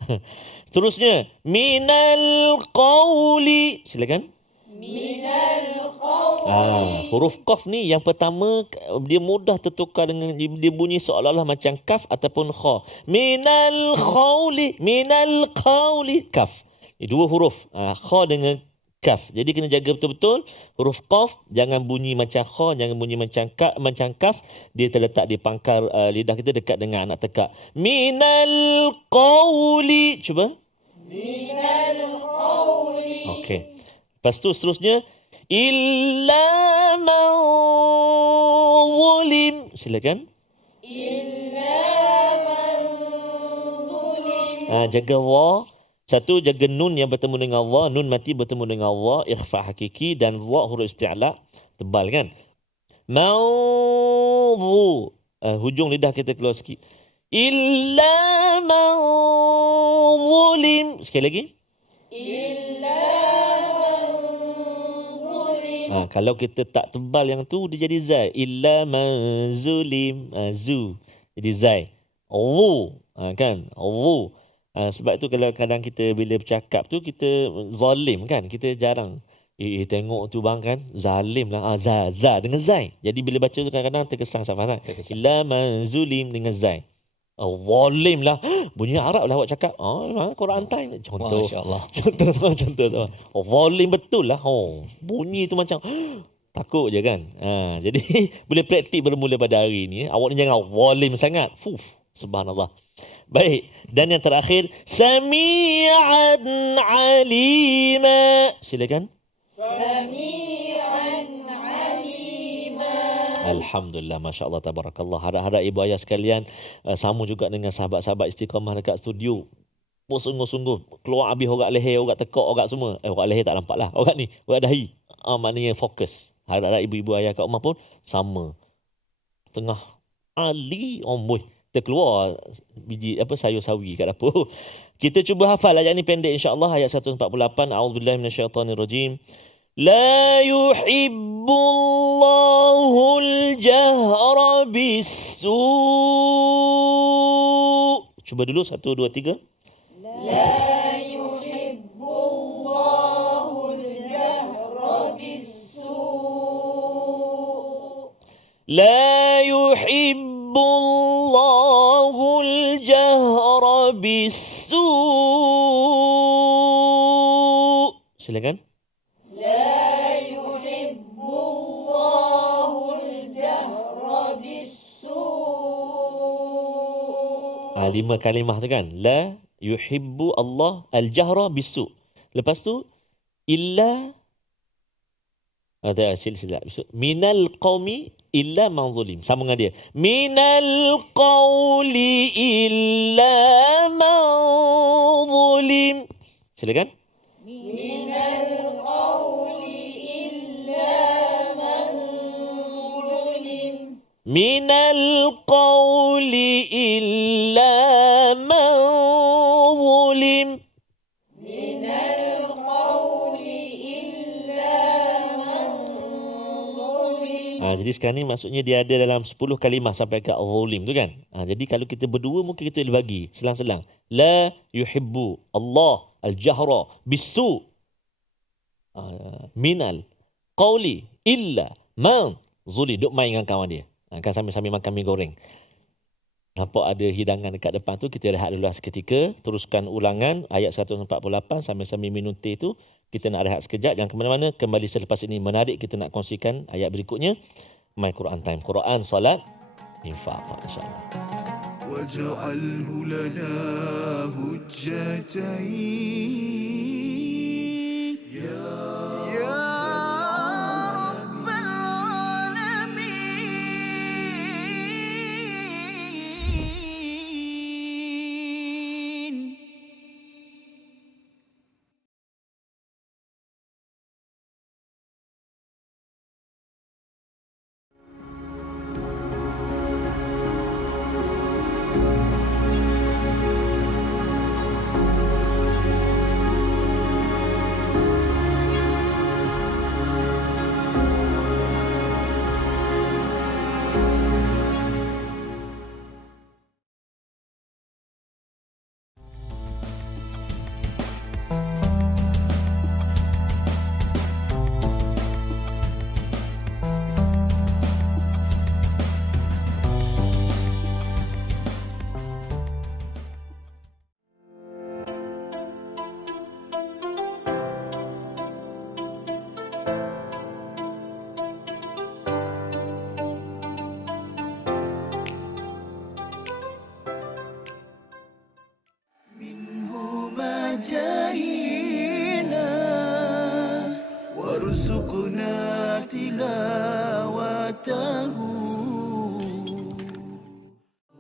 Seterusnya, minal qawli. Silakan. Huruf qaf ni yang pertama dia mudah tertukar dengan dia bunyi seolah-olah macam kaf ataupun kha. Minal qawli kaf. Dua huruf, kha dengan kaf. Jadi kena jaga betul-betul huruf qaf jangan bunyi macam kha, jangan bunyi macam kaf. Dia terletak di pangkal lidah kita dekat dengan anak tekak. Minal qawli. Cuba. Minal qawli. Okey. Lepas tu seterusnya illa man zulim. Silakan. Illa man zulim. Jaga wa. Satu, jaga nun yang bertemu dengan Allah. Nun mati bertemu dengan Allah. Ikhfa hakiki. Dan za huruf isti'la. Tebal kan? Mawzu. Hujung lidah kita keluar sikit. Illa man zulim. Sekali lagi. Illa man zulim. Kalau kita tak tebal yang tu, dia jadi zai. Illa man zulim. Zu. Jadi zai. Zu. Kan? Zu. Sebab tu kalau kadang kita bila bercakap tu kita zalim kan, kita jarang tengok tu bang kan zalim lah, za dengan zai. Jadi bila baca tu kadang-kadang terkesan Safas kan, illa man zulim dengan zai. Zalim lah, bunyi Arab lah awak cakap. Quran time contoh. Masya-Allah. Contoh. Zalim betul lah. Bunyi tu macam takut je kan. Jadi boleh praktik bermula pada hari ni. Awak ni jangan zalim sangat. Subhanallah. Baik, dan yang terakhir sami'an alima. Silakan. Sami'an alima. Alhamdulillah, masya-Allah, tabarakallah. Harap-harap ibu ayah sekalian sama juga dengan sahabat-sahabat Istiqamah dekat studio. Sungguh-sungguh keluar habis orang leher, orang tekak, orang semua. Orang leher tak nampak lah. Orang ni, orang dahi. Maknanya fokus. Harap-harap ibu-ibu ayah kat rumah pun sama. Tengah Ali omboy. Terkeluar biji sayur sawi kat dapur. Kita cuba hafal ayat ni pendek insya-Allah, ayat 148. A'udzubillahi minasyaitonirrajim. La yuhibbullahu al-jahra bis-su'. Cuba dulu 1 2 3. La yuhibbullahu al-jahra bis-su'. La yuhibbullahu al-jahra bis-su'. Silakan. La yuhibbullahu al-jahra bis-su'. 5 kalimah tu kan. La yuhibbu Allah al-jahra bis-su'. Lepas tu illa ada silsilah minal qaumi illa man zulim. Sama dengan dia. Minal qawli illa man zulim. Silakan. Minal qawli illa man zulim. Minal qawli illa man zulim. Minal qawli illa man zulim. Jadi sekarang ni maksudnya dia ada dalam 10 kalimah sampai ke al-zulim tu kan. Jadi kalau kita berdua mungkin kita boleh bagi selang-selang. La yuhibbu Allah al-jahra bis-su'. Minal qawli illa man zulim. Duk main dengan kawan dia. Kan sambil-sambil makan mie goreng. nampak ada hidangan dekat depan tu, kita rehat dulu seketika, teruskan ulangan ayat 148 sambil minum teh tu. Kita nak rehat sekejap, jangan ke mana-mana, kembali selepas ini. Menarik, kita nak kongsikan ayat berikutnya. My Quran Time, Quran, Salat, Infak, insya-Allah. واجعله لنا هجتين يا رب العالمين. جاهنا وارزقنا تلاوته.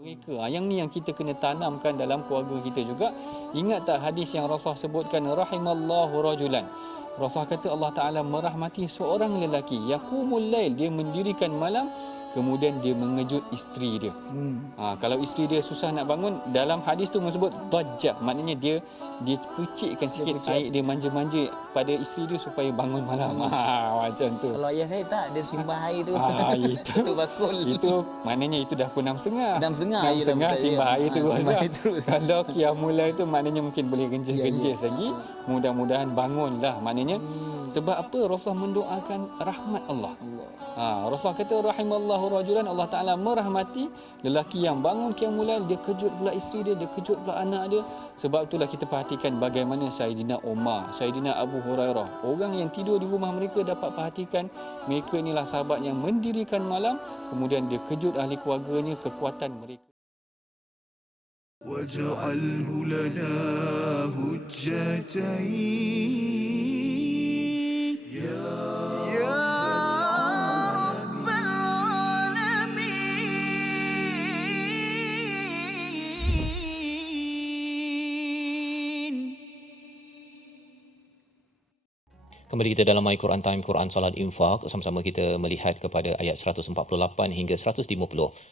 Mereka yang ni yang kita kena tanamkan dalam keluarga kita juga. Ingat tak hadis yang Rasulullah sebutkan, rahimallahu rajulan. Rasulullah kata Allah Ta'ala merahmati seorang lelaki, yaqumul lail, dia mendirikan malam, kemudian dia mengejut isteri dia. Kalau isteri dia susah nak bangun, dalam hadis tu menyebut dajjah, maknanya dia percikkan sikit air, dia manja-manja pada isteri dia supaya bangun malam. Macam tu. Kalau ayah saya tak, dia simbah air tu. Itu Satu bakul. Itu maknanya itu dah pukul 6.30. 6.30 simbah air tu. Simbah air terus. Kalau qiyamul lail tu maknanya mungkin boleh genjis lagi. Mudah-mudahan bangunlah. Maknanya sebab apa? Rasulullah mendoakan rahmat Allah. Rasulullah kata rahimallahu rajulan, Allah Ta'ala merahmati lelaki yang bangun qiyamul lail, dia kejut pula isteri dia, dia kejut pula anak dia. Sebab itulah kita perhatikan bagaimana Saidina Umar, Saidina Abu Hurairah, orang yang tidur di rumah mereka dapat perhatikan mereka inilah sahabat yang mendirikan malam, kemudian dia kejut ahli keluarganya, kekuatan mereka. واجعله لنا هجتين يا رب العالمين. Kembali kita dalam My Quran Time, Quran, Salat, Infak. Sama-sama kita melihat kepada ayat 148 hingga 150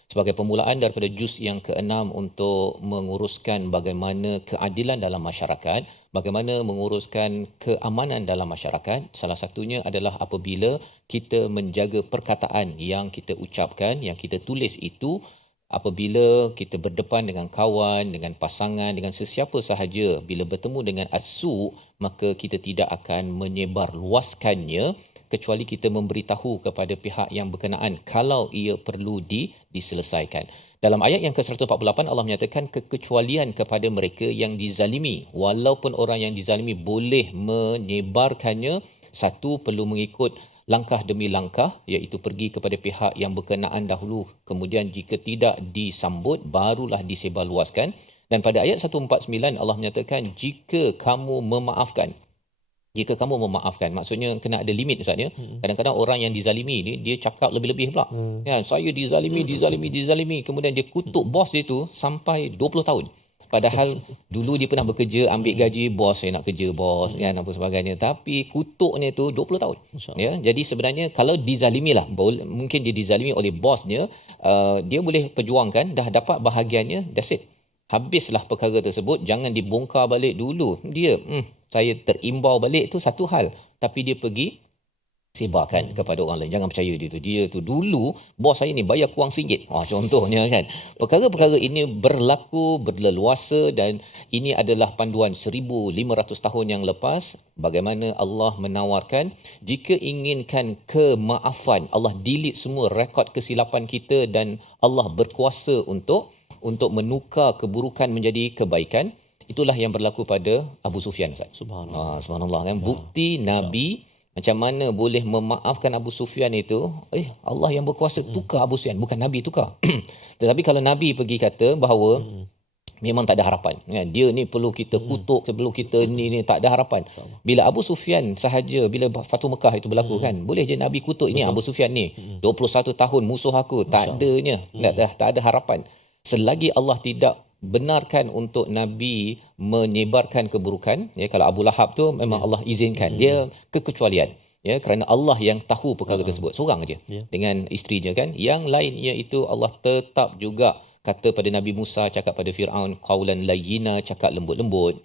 sebagai permulaan daripada juz yang ke-6 untuk menguruskan bagaimana keadilan dalam masyarakat, bagaimana menguruskan keamanan dalam masyarakat. Salah satunya adalah apabila kita menjaga perkataan yang kita ucapkan, yang kita tulis itu. Apabila kita berdepan dengan kawan, dengan pasangan, dengan sesiapa sahaja, bila bertemu dengan as-su', maka kita tidak akan menyebar luaskannya kecuali kita memberitahu kepada pihak yang berkenaan kalau ia perlu diselesaikan. Dalam ayat yang ke-148 Allah menyatakan kekecualian kepada mereka yang dizalimi. Walaupun orang yang dizalimi boleh menyebarkannya, satu perlu mengikut langkah demi langkah, iaitu pergi kepada pihak yang berkenaan dahulu, kemudian jika tidak disambut barulah disebarluaskan. Dan pada ayat 149 Allah menyatakan jika kamu memaafkan, maksudnya kena ada limit Ustaz ya. Kadang-kadang orang yang dizalimi ni dia cakap lebih-lebih pula. Ya, saya dizalimi, kemudian dia kutuk bos dia tu sampai 20 tahun. Padahal dulu dia pernah bekerja, ambil gaji, bos saya nak kerja bos, kan, apa sebagainya. Tapi kutuknya tu 20 tahun. Ya, jadi sebenarnya kalau dizalimi lah, mungkin dia dizalimi oleh bosnya, dia boleh perjuangkan, dah dapat bahagiannya, that's it. Habislah perkara tersebut, jangan dibongkar balik dulu. Dia, saya terimbau balik tu satu hal. Tapi dia pergi sebarkan kepada orang lain. Jangan percaya dia tu dulu bos saya ni bayar kurang RM1. Contohnya kan. Perkara-perkara ini berlaku berleluasa dan ini adalah panduan 1500 tahun yang lepas bagaimana Allah menawarkan jika inginkan kemaafan, Allah delete semua rekod kesilapan kita dan Allah berkuasa untuk untuk menukar keburukan menjadi kebaikan. Itulah yang berlaku pada Abu Sufyan, Ustaz. Subhanallah. Subhanallah kan. Bukti Nabi macam mana boleh memaafkan Abu Sufyan itu. Allah yang berkuasa tukar Abu Sufyan, bukan Nabi tukar. Tetapi kalau Nabi pergi kata bahawa memang tak ada harapan. Dia ni perlu kita kutuk, perlu kita ni tak ada harapan. Bila Abu Sufyan sahaja, bila Fathu Mekah itu berlaku kan, boleh je Nabi kutuk ini Abu Sufyan ni 21 tahun musuh aku, tak adanya, tak ada harapan. Selagi Allah tidak benarkan untuk Nabi menyebarkan keburukan, kalau Abu Lahab tu memang Allah izinkan, dia kekecualian. Kerana Allah yang tahu perkara tersebut, seorang aja dengan isterinya kan. Yang lain iaitu Allah tetap juga kata pada Nabi Musa, cakap pada Firaun qaulan layyina, cakap lembut-lembut,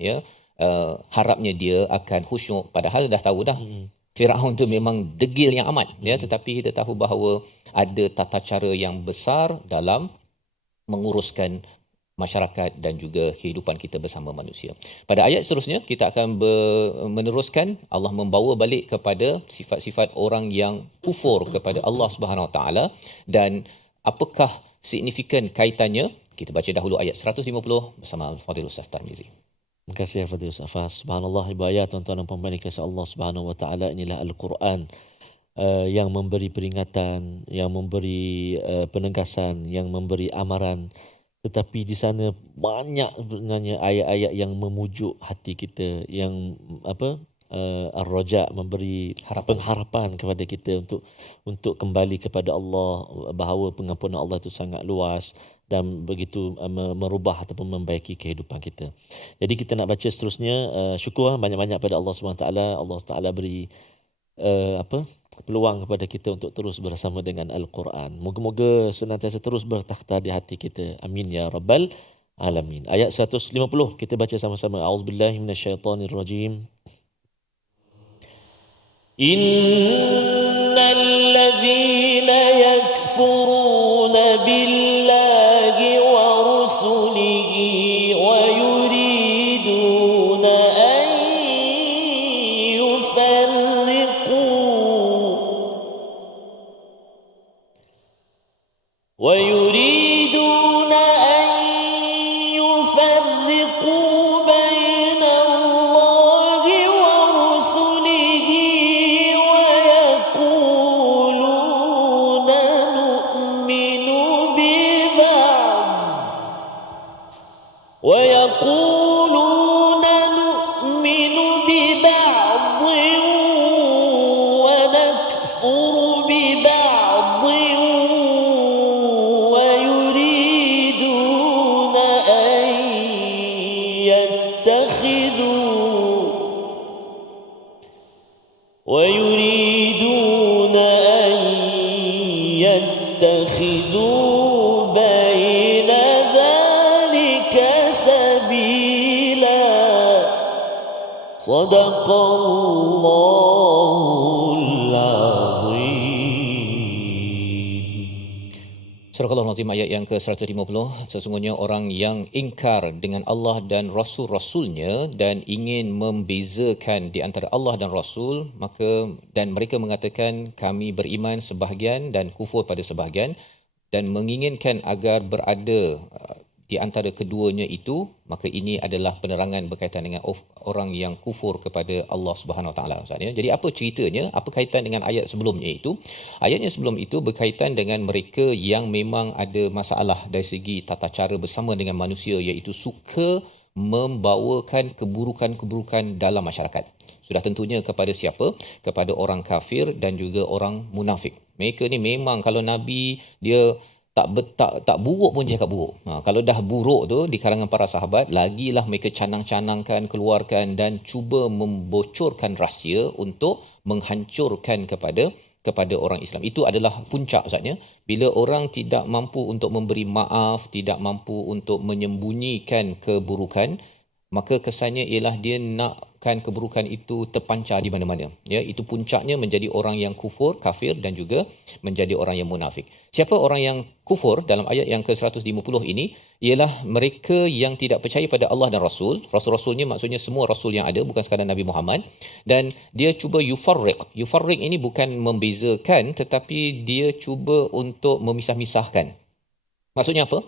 harapnya dia akan khusyuk, padahal dah tahu dah Firaun tu memang degil yang amat, tetapi kita tahu bahawa ada tata cara yang besar dalam menguruskan masyarakat dan juga kehidupan kita bersama manusia. Pada ayat seterusnya kita akan meneruskan. Allah membawa balik kepada sifat-sifat orang yang kufur kepada Allah Subhanahu Wa Taala, dan apakah signifikan kaitannya. Kita baca dahulu ayat 150 bersama Al-Fadhil Ustaz Tarmizi. Terima kasih Al-Fadhil Ustaz Fahaz. Subhanallah, ibadat tuan-tuan dan puan-puan dikasihi Allah Subhanahu Wa Taala, inilah Al-Quran yang memberi peringatan, yang memberi penegasan, yang memberi amaran. Tetapi di sana banyak sebenarnya ayat-ayat yang memujuk hati kita, yang ar-raja, memberi pengharapan kepada kita untuk kembali kepada Allah, bahawa pengampunan Allah itu sangat luas dan begitu merubah ataupun membaiki kehidupan kita. Jadi kita nak baca seterusnya. Syukur banyak-banyak pada Allah SWT. Allah SWT beri peluang kepada kita untuk terus bersama dengan Al-Quran. Moga-moga senantiasa terus bertakhta di hati kita. Amin ya rabbal alamin. Ayat 150 kita baca sama-sama. A'udzubillahi minasyaitonirrajim. Innal ladzina yakfuruna billahi wa rusulihi wa yuriduna an yufarriqu بين الله ورسله ويقولون نؤمن ببعض ونكفر ببعض ويريدون أن يتخذوا بين ذلك سبيلا. صدق الله العظيم. Surah Al-Azim ayat yang ke-150. Sesungguhnya orang yang ingkar dengan Allah dan Rasul-Rasulnya dan ingin membezakan di antara Allah dan Rasul, maka dan mereka mengatakan kami beriman sebahagian dan kufur pada sebahagian, dan menginginkan agar berada di antara keduanya itu, maka ini adalah penerangan berkaitan dengan orang yang kufur kepada Allah Subhanahu Wa Taala. Jadi apa ceritanya? Apa kaitan dengan ayat sebelumnya itu? Ayatnya sebelum itu berkaitan dengan mereka yang memang ada masalah dari segi tata cara bersama dengan manusia, iaitu suka membawakan keburukan-keburukan dalam masyarakat. Sudah tentunya kepada siapa? Kepada orang kafir dan juga orang munafik. Mereka ni memang kalau Nabi dia tak buruk pun dia cakap buruk. Kalau dah buruk tu di kalangan para sahabat, lagilah mereka canang-canangkan, keluarkan dan cuba membocorkan rahsia untuk menghancurkan kepada orang Islam. Itu adalah puncak Ustaznya. Bila orang tidak mampu untuk memberi maaf, tidak mampu untuk menyembunyikan keburukan, maka kesannya ialah dia nakkan keburukan itu terpancar di mana-mana. Ya, itu puncaknya menjadi orang yang kufur, kafir dan juga menjadi orang yang munafik. Siapa orang yang kufur dalam ayat yang ke-150 ini? Ialah mereka yang tidak percaya pada Allah dan Rasul. Rasul-rasulnya maksudnya semua rasul yang ada, bukan sekadar Nabi Muhammad. Dan dia cuba yufarriq. Yufarriq ini bukan membezakan, tetapi dia cuba untuk memisah-misahkan. Maksudnya apa?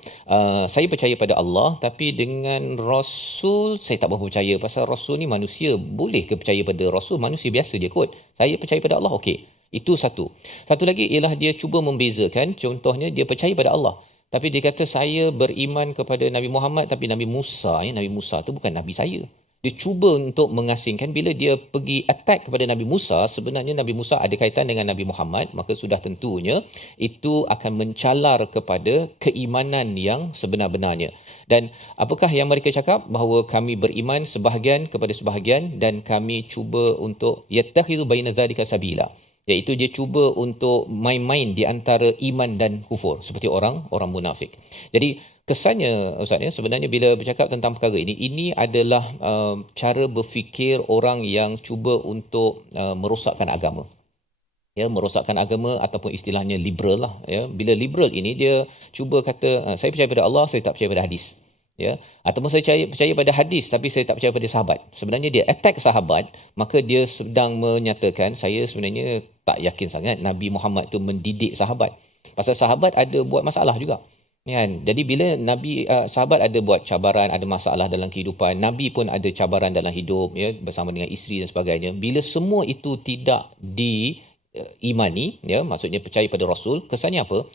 Saya percaya pada Allah, tapi dengan Rasul saya tak berapa percaya. Pasal Rasul ni manusia, boleh ke percaya pada Rasul? Manusia biasa je kot. Saya percaya pada Allah, okey. Itu satu. Satu lagi ialah dia cuba membezakan. Contohnya dia percaya pada Allah, tapi dia kata saya beriman kepada Nabi Muhammad, tapi Nabi Musa tu bukan Nabi saya. Dia cuba untuk mengasingkan. Bila dia pergi attack kepada Nabi Musa, sebenarnya Nabi Musa ada kaitan dengan Nabi Muhammad, maka sudah tentunya itu akan mencalar kepada keimanan yang sebenar-benarnya. Dan apakah yang mereka cakap? Bahawa kami beriman sebahagian kepada sebahagian, dan kami cuba untuk yattakhidhu baina dzalika sabila, iaitu dia cuba untuk main-main di antara iman dan kufur, seperti orang munafik. Jadi kesannya Ustaz ya, sebenarnya bila bercakap tentang perkara ini adalah cara berfikir orang yang cuba untuk merosakkan agama. Ya, merosakkan agama, ataupun istilahnya liberal lah ya. Bila liberal ini dia cuba kata saya percaya pada Allah, saya tak percaya pada hadis. Ya, ataupun saya percaya pada hadis tapi saya tak percaya pada sahabat. Sebenarnya dia attack sahabat, maka dia sedang menyatakan saya sebenarnya tak yakin sangat Nabi Muhammad tu mendidik sahabat. Pasal sahabat ada buat masalah juga. Kan? Jadi bila sahabat ada buat cabaran, ada masalah dalam kehidupan, Nabi pun ada cabaran dalam hidup ya, bersama dengan isteri dan sebagainya. Bila semua itu tidak diimani ya, maksudnya percaya pada Rasul, kesannya apa?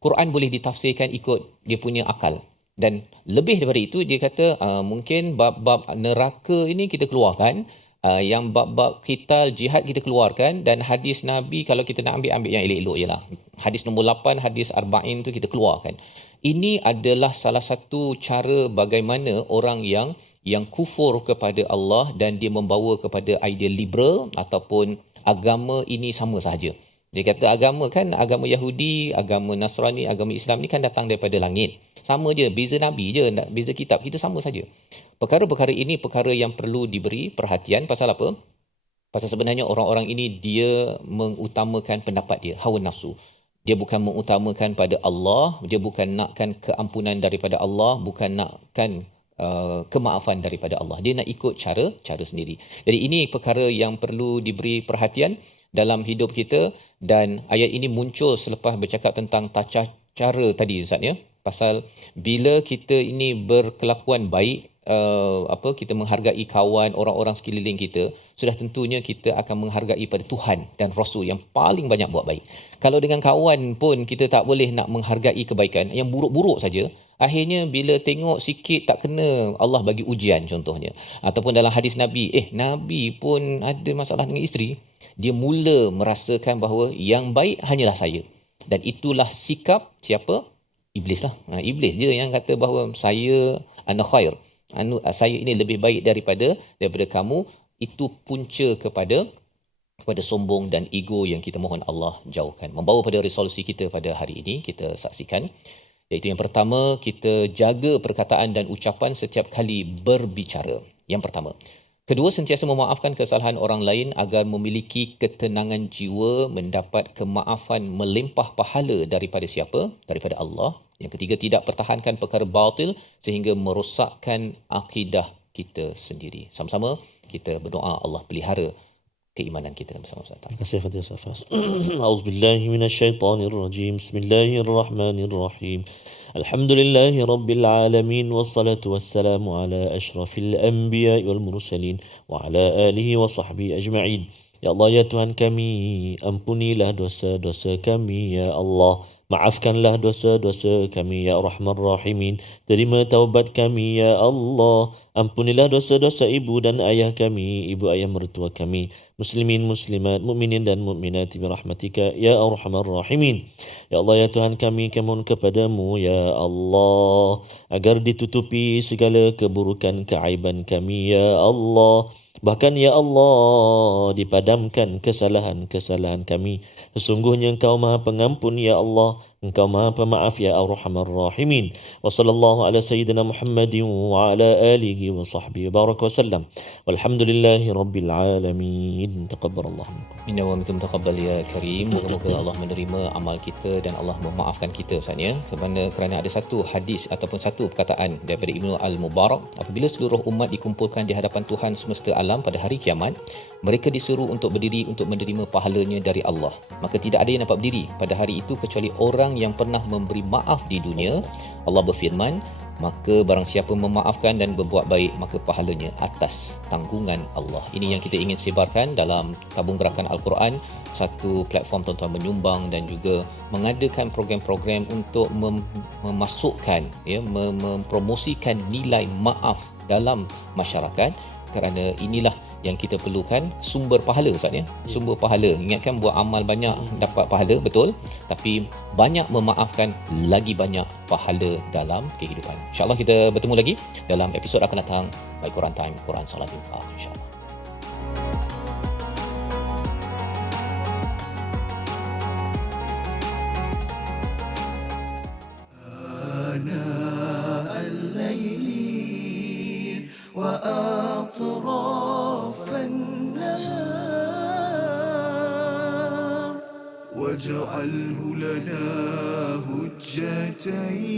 Quran boleh ditafsirkan ikut dia punya akal. Dan lebih daripada itu dia kata mungkin bab-bab neraka ini kita keluarkan, yang bab-bab qital jihad kita keluarkan, dan hadis Nabi kalau kita nak ambil yang elok-elok je lah. Hadis nombor 8, hadis arba'in tu kita keluarkan. Ini adalah salah satu cara bagaimana orang yang kufur kepada Allah dan dia membawa kepada idea liberal ataupun agama ini sama sahaja. Dia kata agama Yahudi, agama Nasrani, agama Islam ni kan datang daripada langit. Sama je, beza Nabi je, beza kitab, kita sama saja. Perkara-perkara ini perkara yang perlu diberi perhatian. Pasal apa? Pasal sebenarnya orang-orang ini dia mengutamakan pendapat dia, hawa nafsu. Dia bukan mengutamakan pada Allah, dia bukan nakkan keampunan daripada Allah, bukan nakkan kemaafan daripada Allah. Dia nak ikut cara sendiri. Jadi ini perkara yang perlu diberi perhatian dalam hidup kita, dan ayat ini muncul selepas bercakap tentang tata cara tadi Ustaz ya. Pasal bila kita ini berkelakuan baik, kita menghargai kawan, orang-orang sekeliling kita, sudah tentunya kita akan menghargai pada Tuhan dan Rasul yang paling banyak buat baik. Kalau dengan kawan pun kita tak boleh nak menghargai kebaikan, yang buruk-buruk saja, akhirnya bila tengok sikit tak kena, Allah bagi ujian contohnya. Ataupun dalam hadis Nabi, Nabi pun ada masalah dengan isteri, dia mula merasakan bahawa yang baik hanyalah saya. Dan itulah sikap siapa? Iblis lah. Iblis je yang kata bahawa saya ana khair. Saya ini lebih baik daripada kamu. Itu punca kepada sombong dan ego yang kita mohon Allah jauhkan. Membawa pada resolusi kita pada hari ini, kita saksikan. Iaitu yang pertama, kita jaga perkataan dan ucapan setiap kali berbicara. Yang pertama. Kedua, sentiasa memaafkan kesalahan orang lain agar memiliki ketenangan jiwa, mendapat kemaafan melimpah pahala daripada siapa? Daripada Allah. Yang ketiga, tidak pertahankan perkara batil sehingga merosakkan akidah kita sendiri. Sama-sama kita berdoa Allah pelihara keimanan kita bersama Ustaz. Terima kasih Fadil Safas. A'udzubillahi minasyaitonirrajim. Bismillahirrahmanirrahim. Alhamdulillahi Rabbil Alamin. Wassalatu wassalamu ala ashrafil anbiya wal mursalin wa ala alihi wa sahbihi ajma'in. Ya Allah, ya Tuhan kami, ampunilah dosa-dosa kami, ya Allah. Maafkanlah dosa-dosa kami, ya Rahman Rahimin. Terima taubat kami, ya Allah. Ampunilah dosa-dosa ibu dan ayah kami, ibu ayah mertua kami, muslimin, muslimat, mukminin dan mukminat birahmatika, ya Arhamar Rahimin. Ya Allah, ya Tuhan kami mohon kepadamu, ya Allah, agar ditutupi segala keburukan, keaiban kami, ya Allah. Bahkan ya Allah, dipadamkan kesalahan-kesalahan kami. Sesungguhnya Engkau Maha Pengampun, ya Allah. Engkau Maha Pemaaf, ya Arhamar Rahimin. Wa sallallahu ala sayyidina Muhammadin wa ala alihi wa sahbihi baraka wasallam. Walhamdulillahi rabbil alamin. Taqabbalallahu minkum. Inna wa minkum taqabbal ya karim. Moga-moga Allah menerima amal kita dan Allah memaafkan kita Ustaz ya. Kerana ada satu hadis ataupun satu perkataan daripada Ibnu Al-Mubarak, apabila seluruh umat dikumpulkan di hadapan Tuhan semesta alam pada hari kiamat, Mereka disuruh untuk berdiri untuk menerima pahalanya dari Allah. Maka tidak ada yang dapat berdiri pada hari itu kecuali orang yang pernah memberi maaf di dunia. Allah berfirman, maka barang siapa memaafkan dan berbuat baik, maka pahalanya atas tanggungan Allah. Ini yang kita ingin sebarkan dalam tabung gerakan Al-Quran, satu platform tuan-tuan menyumbang dan juga mengadakan program-program untuk memasukkan, mempromosikan nilai maaf dalam masyarakat, kerana inilah yang kita perlukan, sumber pahala Ustaz ya. Sumber pahala. Ingatkan buat amal banyak dapat pahala, betul. Tapi banyak memaafkan, lagi banyak pahala dalam kehidupan. InsyaAllah kita bertemu lagi dalam episod akan datang. Baik, Quran Time, Quran Salat Infaq, insyaAllah. آناء الليل وأطراف النهار واجعله لنا هجتين